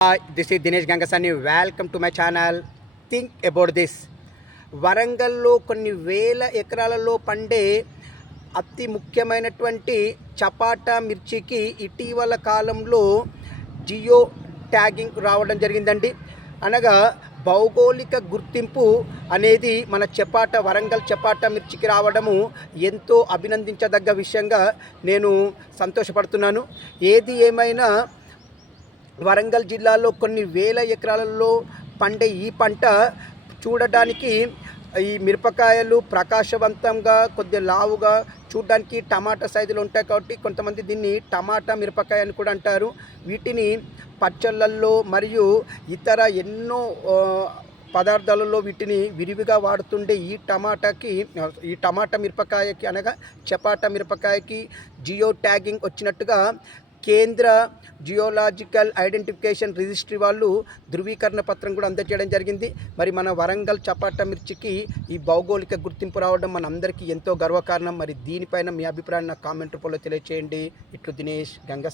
Hi, this is Dinesh Gangasani. Welcome to my channel think about this. వరంగల్లో కొన్ని వేల ఎకరాలలో పండే అతి ముఖ్యమైనటువంటి చపాటా మిర్చికి ఇటీవల కాలంలో జియో ట్యాగింగ్ రావడం జరిగిందండి. అనగా భౌగోళిక గుర్తింపు అనేది మన వరంగల్ చపాటా మిర్చికి రావడము ఎంతో అభినందించదగ్గ విషయంగా నేను సంతోషపడుతున్నాను. ఏది ఏమైనా వరంగల్ జిల్లాలో కొన్ని వేల ఎకరాలలో పండే ఈ పంట చూడడానికి ఈ మిరపకాయలు ప్రకాశవంతంగా కొద్దిగా లావుగా చూడడానికి టమాటా సైజులో ఉంటాయి కాబట్టి కొంతమంది దీన్ని టమాటా మిరపకాయ అని కూడా అంటారు. వీటిని పచ్చళ్ళల్లో మరియు ఇతర ఎన్నో పదార్థాలలో వీటిని విరివిగా వాడుతుండే ఈ టమాటా మిరపకాయకి అనగా చపాటా మిరపకాయకి జియో ట్యాగింగ్ వచ్చినట్టుగా కేంద్ర జియోలాజికల్ ఐడెంటిఫికేషన్ రిజిస్ట్రీ వాళ్ళు ధృవీకరణ పత్రం కూడా అందజేయడం జరిగింది. మరి మన వరంగల్ చపాటా మిర్చికి ఈ భౌగోళిక గుర్తింపు రావడం మన అందరికీ ఎంతో గర్వకారణం. మరి దీనిపైన మీ అభిప్రాయం నాకు కామెంట్ రూపంలో తెలియజేయండి. ఇట్లు దినేష్ గంగ.